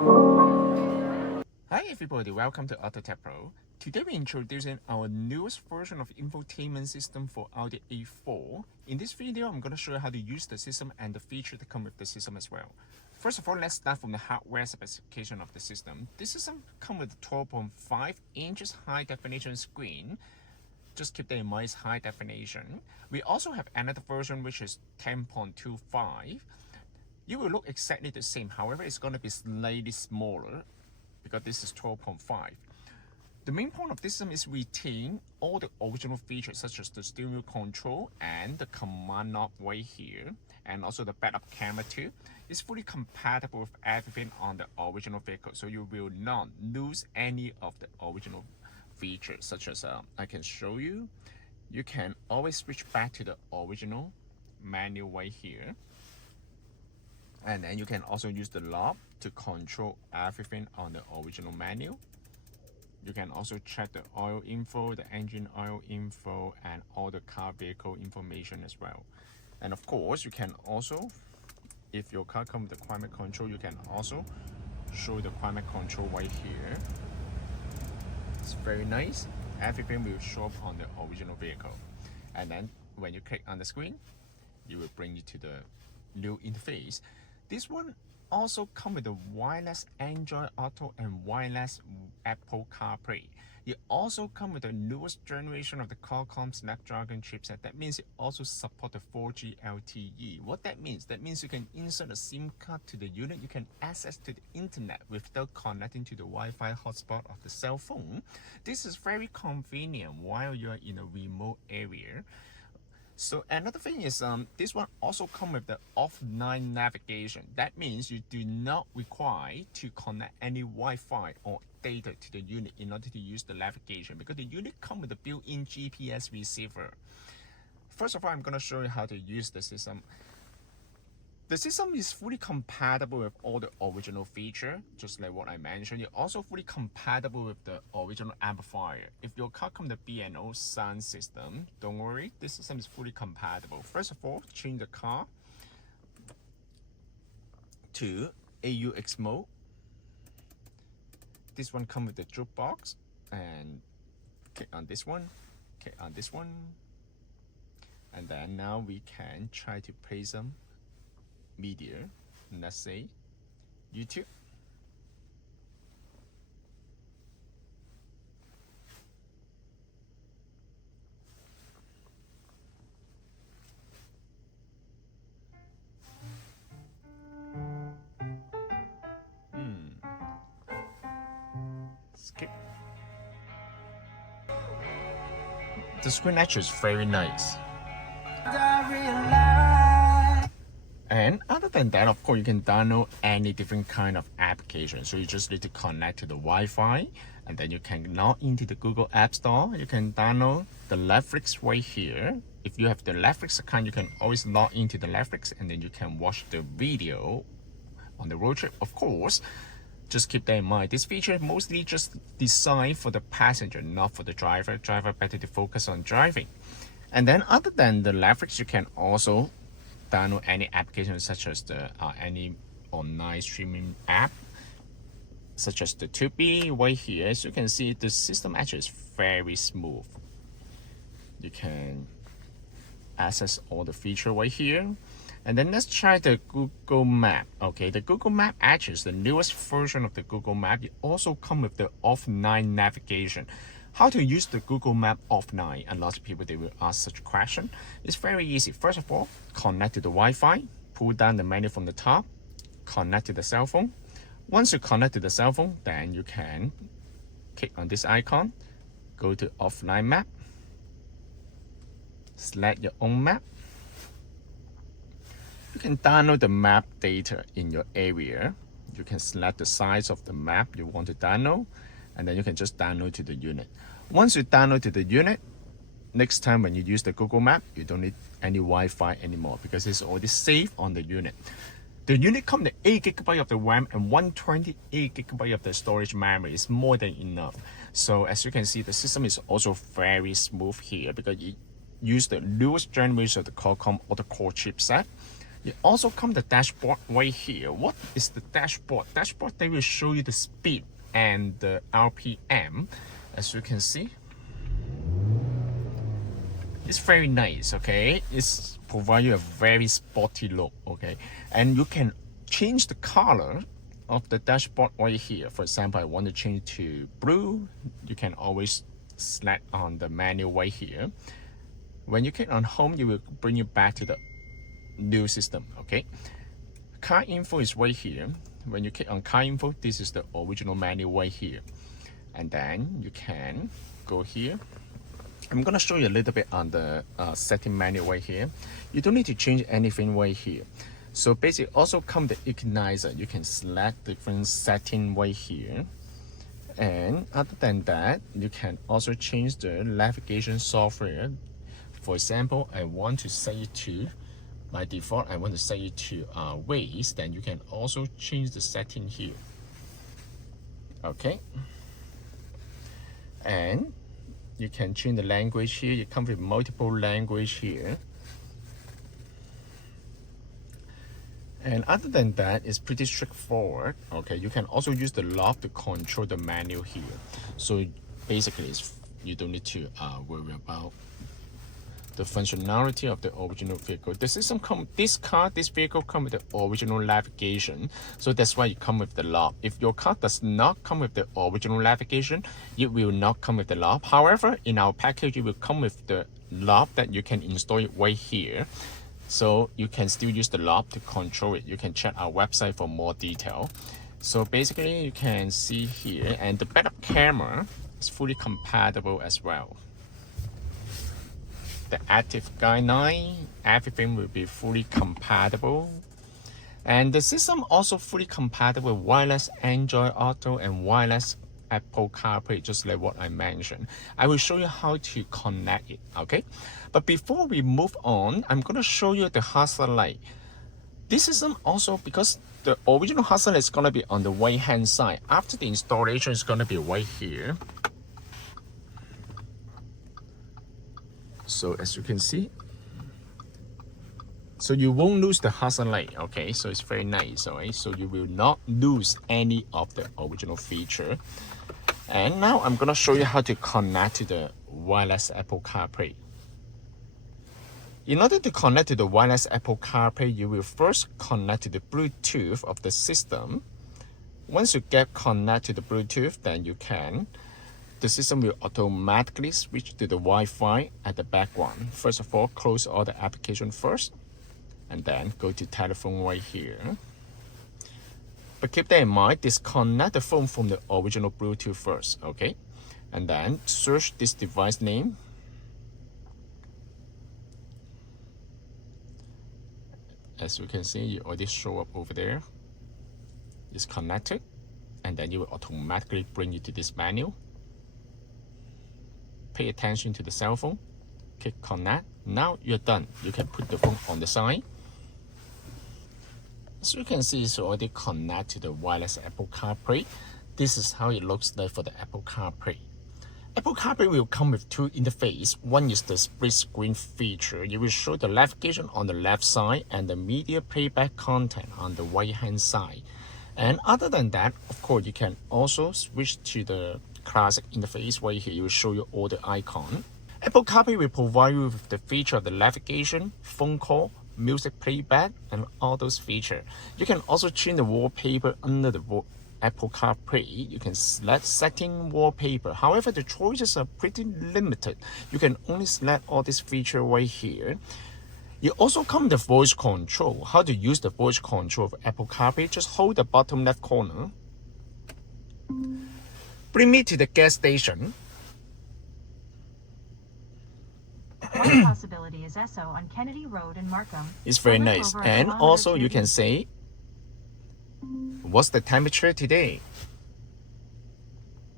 Hi everybody, welcome to AutoTecPro. Today we're introducing our newest version of infotainment system for Audi A4. In this video, I'm going to show you how to use the system and the feature that come with the system as well. First of all, let's start from the hardware specification of the system. This system comes with a 12.5 inches high definition screen. Just keep that in mind, it's high definition. We also have another version which is 10.25. You will look exactly the same, however, it's going to be slightly smaller because this is 12.5. The main point of this system is retain all the original features such as the steering wheel control and the command knob right here, and also the backup camera too. It's fully compatible with everything on the original vehicle, so you will not lose any of the original features, such as I can show you. You can always switch back to the original menu right here. And then you can also use the knob to control everything on the original menu. You can also check the oil info, the engine oil info, and all the car vehicle information as well. And of course, you can also, if your car comes with the climate control, you can also show the climate control right here. It's very nice. Everything will show up on the original vehicle. And then when you click on the screen, you will bring you to the new interface. This one also comes with the wireless Android Auto and wireless Apple CarPlay. It also comes with the newest generation of the Qualcomm Snapdragon chipset. That means it also supports the 4G LTE. What that means? That means you can insert a SIM card to the unit. You can access to the internet without connecting to the Wi-Fi hotspot of the cell phone. This is very convenient while you are in a remote area. So another thing is this one also comes with the offline navigation. That means you do not require to connect any Wi-Fi or data to the unit in order to use the navigation, because the unit comes with a built-in GPS receiver. First of all, I'm going to show you how to use the system. The system is fully compatible with all the original features, just like what I mentioned. It's also fully compatible with the original amplifier. If your car comes with a B&O sound system, don't worry, this system is fully compatible. First of all, change the car to AUX mode. This one comes with the jukebox, and click on this one, click on this one, and then now we can try to play some media, let's say YouTube. Skip. The screen actually is very nice. And other than that, of course, you can download any different kind of application. So you just need to connect to the Wi-Fi, and then you can log into the Google App Store. You can download the Netflix right here. If you have the Netflix account, you can always log into the Netflix, and then you can watch the video on the road trip. Of course, just keep that in mind. This feature is mostly just designed for the passenger, not for the driver. Driver better to focus on driving. And then other than the Netflix, you can also download any applications such as the any online streaming app, such as the Tubi right here. As you can see, the system actually is very smooth. You can access all the features right here. And then let's try the Google Map. Okay, the Google Map actually is the newest version of the Google Map. It also comes with the offline navigation. How to use the Google Map offline? A lot of people, they will ask such a question. It's very easy. First of all, connect to the Wi-Fi, pull down the menu from the top, connect to the cell phone. Once you connect to the cell phone, then you can click on this icon, go to offline map, select your own map. You can download the map data in your area. You can select the size of the map you want to download, and then you can just download to the unit. Once you download to the unit, next time when you use the Google Map, you don't need any Wi-Fi anymore because it's already saved on the unit. The unit comes with 8 GB of the RAM and 128 GB of the storage memory. Is more than enough. So as you can see, the system is also very smooth here because it uses the newest generation of the Qualcomm Autotec chipset. It also come the dashboard right here. What is the dashboard? Dashboard, they will show you the speed and the RPM. As you can see, it's very nice, okay? It's provide you a very sporty look, okay? And you can change the color of the dashboard right here. For example, I want to change to blue. You can always select on the menu right here. When you click on home, it will bring you back to the new system, okay? Car info is right here. When you click on car info, this is the original menu right here. And then you can go here. I'm gonna show you a little bit on the setting menu right here. You don't need to change anything right here. So basically also come the equalizer. You can select different setting right here. And other than that, you can also change the navigation software. For example, I want to set it to, by default, I want to set it to Waze. Then you can also change the setting here. Okay. And you can change the language here. You come with multiple language here. And other than that, it's pretty straightforward. Okay, you can also use the lock to control the menu here. So basically, you don't need to worry about the functionality of the original vehicle. The system this vehicle come with the original navigation, so that's why you come with the lock. If your car does not come with the original navigation, it will not come with the lock. However, in our package, it will come with the lock that you can install it right here. So you can still use the lock to control it. You can check our website for more detail. So basically, you can see here, and the backup camera is fully compatible as well. The active guideline, everything will be fully compatible. And the system also fully compatible with wireless Android Auto and wireless Apple CarPlay, just like what I mentioned. I will show you how to connect it, okay? But before we move on, I'm gonna show you the hazard light. This system also, because the original hazard light is gonna be on the right-hand side. After the installation, it's gonna be right here. So as you can see, so you won't lose the hazard light, okay? So it's very nice, all right? So you will not lose any of the original feature. And now I'm gonna show you how to connect to the wireless Apple CarPlay. In order to connect to the wireless Apple CarPlay, you will first connect to the Bluetooth of the system. Once you get connected to the Bluetooth, then the system will automatically switch to the Wi-Fi at the background. First of all, close all the application first, and then go to telephone right here. But keep that in mind, disconnect the phone from the original Bluetooth first, okay? And then search this device name. As you can see, it already show up over there. It's connected, and then it will automatically bring you to this menu. Pay attention to the cell phone. Click connect. Now you're done. You can put the phone on the side. As you can see, it's already connected to the wireless Apple CarPlay. This is how it looks like for the Apple CarPlay. Apple CarPlay will come with two interfaces. One is the split screen feature. It will show the navigation on the left side and the media playback content on the right hand side. And other than that, of course, you can also switch to the classic interface right here. It will show you all the icons. Apple CarPlay will provide you with the feature of the navigation, phone call, music playback, and all those features. You can also change the wallpaper under the Apple CarPlay. You can select setting wallpaper. However, the choices are pretty limited. You can only select all these features right here. You also come with the voice control. How to use the voice control of Apple CarPlay? Just hold the bottom left corner. Bring me to the gas station. One possibility is Esso on Kennedy Road in Markham. It's very nice. And also you can say, what's the temperature today?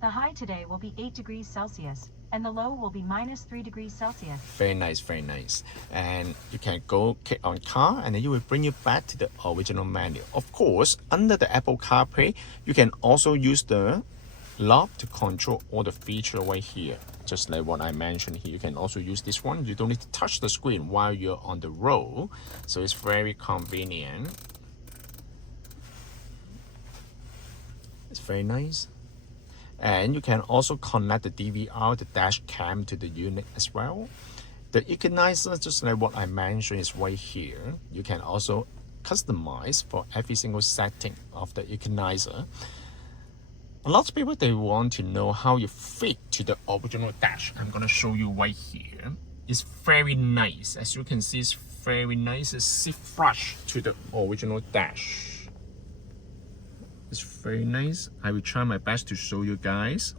The high today will be 8 degrees Celsius, and the low will be -3 degrees Celsius. Very nice, very nice. And you can go click on car, and then you will bring you back to the original menu. Of course, under the Apple CarPlay, you can also use the knob to control all the feature right here, just like what I mentioned here. You can also use this one. You don't need to touch the screen while you're on the road, so it's very convenient. It's very nice. And you can also connect the DVR, the dash cam to the unit as well. The equalizer, just like what I mentioned, is right here. You can also customize for every single setting of the equalizer. A lot of people, they want to know how you fit to the original dash. I'm gonna show you right here. It's very nice. As you can see, it's very nice. It's sit flush to the original dash. It's very nice. I will try my best to show you guys.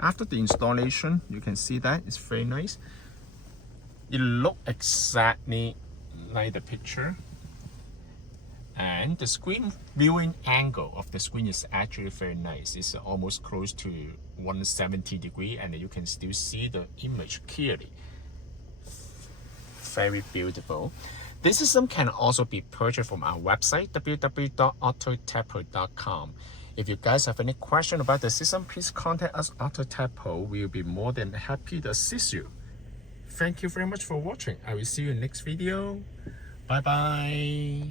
After the installation, you can see that it's very nice. It looks exactly like the picture. And the screen viewing angle of the screen is actually very nice. It's almost close to 170 degrees, and you can still see the image clearly. Very beautiful. This system can also be purchased from our website, www.AutoTecPro.com. If you guys have any question about the system, please contact us, AutoTecPro. We will be more than happy to assist you. Thank you very much for watching. I will see you in the next video. Bye bye.